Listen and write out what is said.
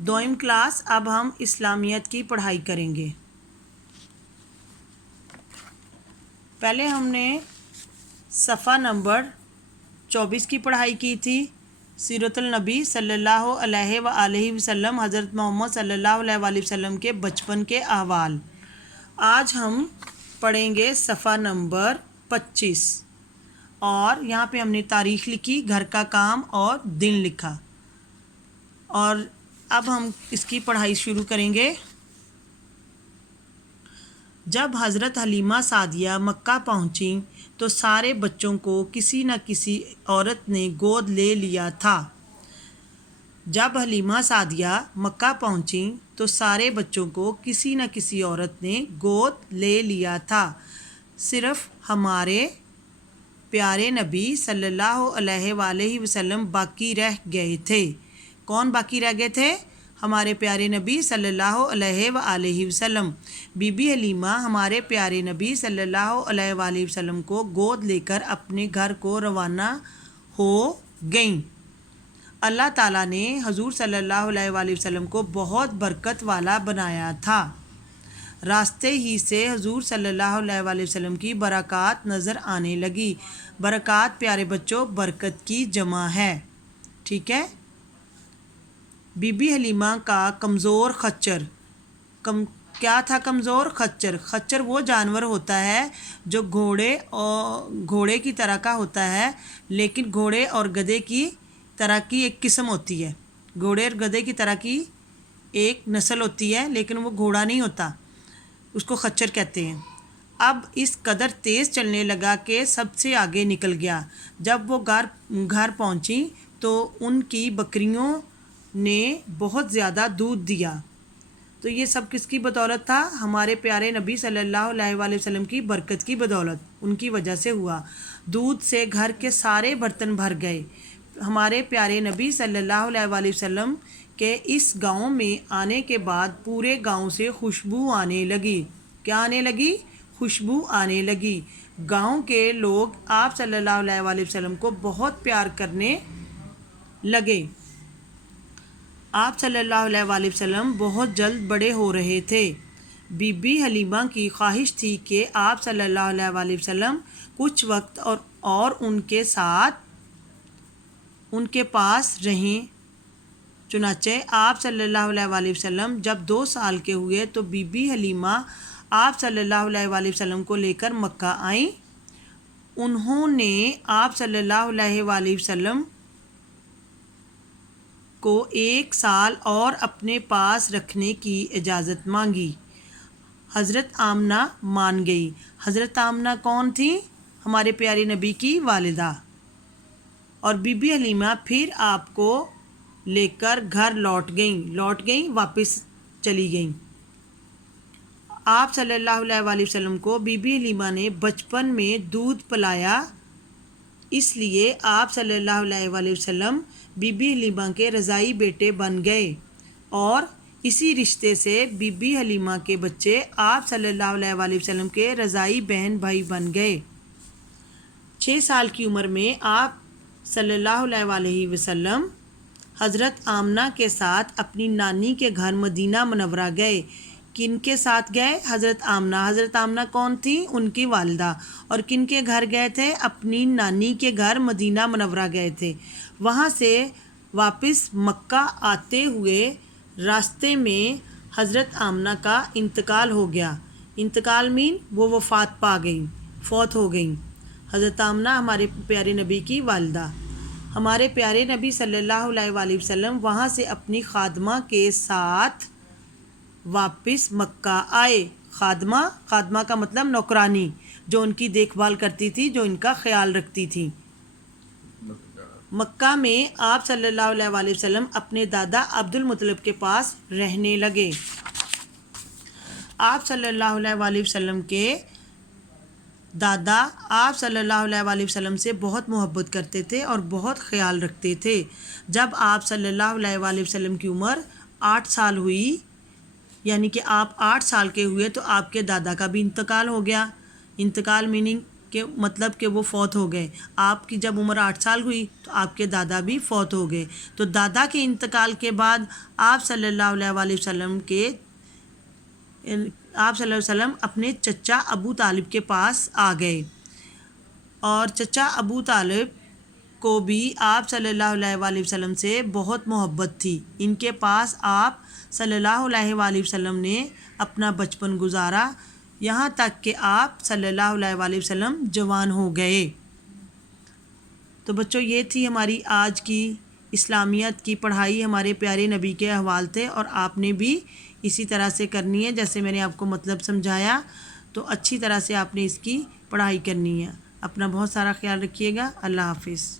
دوئم class اب ہم اسلامیت کی پڑھائی کریں گے۔ پہلے ہم نے صفحہ نمبر 24 کی پڑھائی کی تھی، سیرت النبی صلی اللہ علیہ وآلہ وسلم، حضرت محمد صلی اللہ علیہ وآلہ وسلم کے بچپن کے احوال۔ آج ہم پڑھیں گے صفحہ نمبر 25 اور یہاں پہ ہم نے تاریخ لکھی، گھر کا کام اور دن لکھا، اور اب ہم اس کی پڑھائی شروع کریں گے۔ جب حضرت حلیمہ سعدیہ مکہ پہنچیں تو سارے بچوں کو کسی نہ کسی عورت نے گود لے لیا تھا۔ جب حلیمہ سعدیہ مکہ پہنچیں تو سارے بچوں کو کسی نہ کسی عورت نے گود لے لیا تھا، صرف ہمارے پیارے نبی صلی اللہ علیہ وآلہ وسلم باقی رہ گئے تھے۔ کون باقی رہ گئے تھے؟ ہمارے پیارے نبی صلی اللہ علیہ وآلہ وسلم۔ بی بی حلیمہ ہمارے پیارے نبی صلی اللہ علیہ وآلہ وسلم کو گود لے کر اپنے گھر کو روانہ ہو گئیں۔ اللہ تعالیٰ نے حضور صلی اللہ علیہ وآلہ وسلم کو بہت برکت والا بنایا تھا۔ راستے ہی سے حضور صلی اللہ علیہ وآلہ وسلم کی برکات نظر آنے لگی۔ برکات پیارے بچوں برکت کی جمع ہے، ٹھیک ہے۔ بی بی حلیمہ کا کمزور خچر، کیا تھا کمزور؟ خچر۔ خچر وہ جانور ہوتا ہے جو گھوڑے کی طرح کا ہوتا ہے، لیکن گھوڑے اور گدھے کی طرح کی ایک قسم ہوتی ہے۔ گھوڑے اور گدھے کی طرح کی ایک نسل ہوتی ہے، لیکن وہ گھوڑا نہیں ہوتا، اس کو خچر کہتے ہیں۔ اب اس قدر تیز چلنے لگا کہ سب سے آگے نکل گیا۔ جب وہ گھر پہنچی تو ان کی بکریوں نے بہت زیادہ دودھ دیا۔ تو یہ سب کس کی بدولت تھا؟ ہمارے پیارے نبی صلی اللہ علیہ وآلہ وسلم کی برکت کی بدولت، ان کی وجہ سے ہوا۔ دودھ سے گھر کے سارے برتن بھر گئے۔ ہمارے پیارے نبی صلی اللہ علیہ وآلہ وسلم کے اس گاؤں میں آنے کے بعد پورے گاؤں سے خوشبو آنے لگی۔ کیا آنے لگی؟ خوشبو آنے لگی۔ گاؤں کے لوگ آپ صلی اللہ علیہ وآلہ وسلم کو بہت پیار کرنے لگے۔ آپ صلی اللہ علیہ وآلہ وسلم بہت جلد بڑے ہو رہے تھے۔ بی بی حلیمہ کی خواہش تھی کہ آپ صلی اللہ علیہ وآلہ وسلم کچھ وقت اور ان کے ساتھ ان کے پاس رہیں۔ چنانچہ آپ صلی اللہ علیہ وآلہ وسلم جب 2 سال کے ہوئے تو بی بی حلیمہ آپ صلی اللہ علیہ وآلہ وسلم کو لے کر مکہ آئیں۔ انہوں نے آپ صلی اللہ علیہ وآلہ وسلم کو 1 سال اور اپنے پاس رکھنے کی اجازت مانگی۔ حضرت آمنہ مان گئی۔ حضرت آمنہ کون تھی؟ ہمارے پیارے نبی کی والدہ۔ اور بی بی حلیمہ پھر آپ کو لے کر گھر لوٹ گئیں، واپس چلی گئیں۔ آپ صلی اللہ علیہ وآلہ وسلم کو بی بی حلیمہ نے بچپن میں دودھ پلایا، اس لیے آپ صلی اللہ علیہ وآلہ وسلم بی بی حلیمہ کے رضاعی بیٹے بن گئے، اور اسی رشتے سے بی بی حلیمہ کے بچے آپ صلی اللہ علیہ وآلہ وسلم کے رضاعی بہن بھائی بن گئے۔ 6 سال کی عمر میں آپ صلی اللہ علیہ وآلہ وسلم حضرت آمنہ کے ساتھ اپنی نانی کے گھر مدینہ منورہ گئے۔ کن کے ساتھ گئے؟ حضرت آمنہ۔ حضرت آمنہ کون تھی؟ ان کی والدہ۔ اور کن کے گھر گئے تھے؟ اپنی نانی کے گھر مدینہ منورہ گئے تھے۔ وہاں سے واپس مکہ آتے ہوئے راستے میں حضرت آمنہ کا انتقال ہو گیا۔ انتقال مین وہ وفات پا گئیں، فوت ہو گئیں۔ حضرت آمنہ ہمارے پیارے نبی کی والدہ۔ ہمارے پیارے نبی صلی اللہ علیہ وآلہ وسلم وہاں سے اپنی خادمہ کے ساتھ واپس مکہ آئے۔ خادمہ کا مطلب نوکرانی، جو ان کی دیکھ بھال کرتی تھی، جو ان کا خیال رکھتی تھی۔ مکہ میں آپ صلی اللہ علیہ وآلہ وسلم اپنے دادا عبد المطلب کے پاس رہنے لگے۔ آپ صلی اللہ علیہ وآلہ وسلم کے دادا آپ صلی اللہ علیہ وآلہ وسلم سے بہت محبت کرتے تھے اور بہت خیال رکھتے تھے۔ جب آپ صلی اللہ علیہ وآلہ وسلم کی عمر 8 سال ہوئی، یعنی کہ آپ 8 سال کے ہوئے، تو آپ کے دادا کا بھی انتقال ہو گیا۔ انتقال میننگ کہ مطلب کہ وہ فوت ہو گئے. آپ کی جب عمر 8 سال ہوئی تو آپ کے دادا بھی فوت ہو گئے. تو دادا کے انتقال کے بعد آپ صلی اللہ علیہ وآلہ وسلم اپنے چچا ابو طالب کے پاس آ گئے، اور چچا ابو طالب کو بھی آپ صلی اللہ علیہ وآلہ وسلم سے بہت محبت تھی. ان کے پاس آپ صلی اللہ علیہ وآلہ وسلم نے اپنا بچپن گزارا، یہاں تک کہ آپ صلی اللہ علیہ وآلہ وسلم جوان ہو گئے. تو بچوں، یہ تھی ہماری آج کی اسلامیت کی پڑھائی، ہمارے پیارے نبی کے احوال تھے، اور آپ نے بھی اسی طرح سے کرنی ہے جیسے میں نے آپ کو مطلب سمجھایا. تو اچھی طرح سے آپ نے اس کی پڑھائی کرنی ہے. اپنا بہت سارا خیال رکھیے گا. اللہ حافظ.